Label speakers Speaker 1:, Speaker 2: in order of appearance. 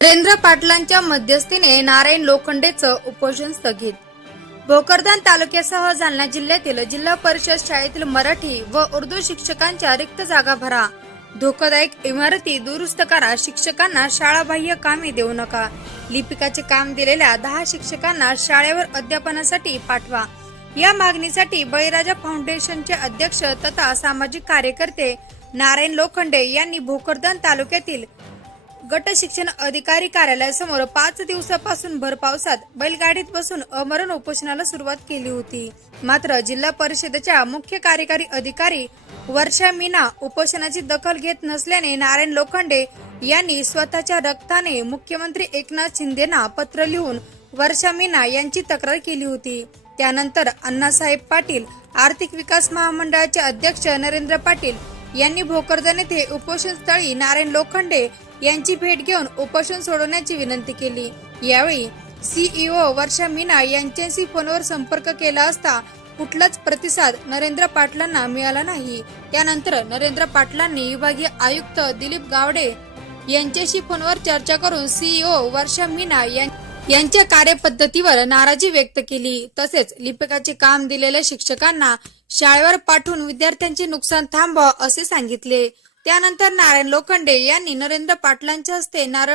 Speaker 1: नरेंद्र पाटलांच्या मध्यस्थीने नारायण लोखंडेचं उपोषण स्थगित. भोकरदान तालुक्यासह जालना जिल्ह्यातील जिल्हा परिषद शाळेतील मराठी व उर्दू शिक्षकांच्या रिक्त जागा भरा. धोकादायक इमारती दुरुस्त करा शिक्षकांना शाळाबाह्य कामे देऊ नका. लिपिकाचे काम दिलेल्या दहा शिक्षकांना शाळेवर अध्यापनासाठी पाठवा. या मागणीसाठी बळीराजा फाउंडेशनचे अध्यक्ष तथा सामाजिक कार्यकर्ते नारायण लोखंडे यांनी भोकरदान तालुक्यातील गट शिक्षण अधिकारी कार्यालयासमोर पाच दिवसापासून भर पावसात बैलगाडीत बसून अमरण उपोषणाला सुरुवात केली होती. मात्र जिल्हा परिषदेच्या मुख्य कार्यकारी अधिकारी वर्षा मीना उपोषणाची दखल घेत नसल्याने नारायण लोखंडे यांनी स्वतःच्या रक्ताने मुख्यमंत्री एकनाथ शिंदेना पत्र लिहून वर्षा मीना यांची तक्रार केली होती. त्यानंतर अण्णासाहेब पाटील आर्थिक विकास महामंडळाचे अध्यक्ष नरेंद्र पाटील यांनी भोकरदन येथे उपोषण स्थळी नारायण लोखंडे यांची भेट घेऊन उपोषण सोडवण्याची विनंती केली. यावेळी सीईओ वर्षा मीना यांच्याशी फोनवर संपर्क केला असता कुठलाच प्रतिसाद नरेंद्र पाटलांना मिळाला नाही. त्यानंतर नरेंद्र पाटलांनी विभागीय आयुक्त दिलीप गावडे यांच्याशी फोनवर चर्चा करून सीईओ वर्षा मीना यां- यांच्या कार्यपद्धतीवर नाराजी व्यक्त केली. तसेच लिपिकाचे काम दिलेल्या शिक्षकांना शाळेवर पाठवून विद्यार्थ्यांचे नुकसान थांबवा असे सांगितले. त्यानंतर नारायण लोखंडे यांनी नरेंद्र पाटलांच्या हस्ते नारळ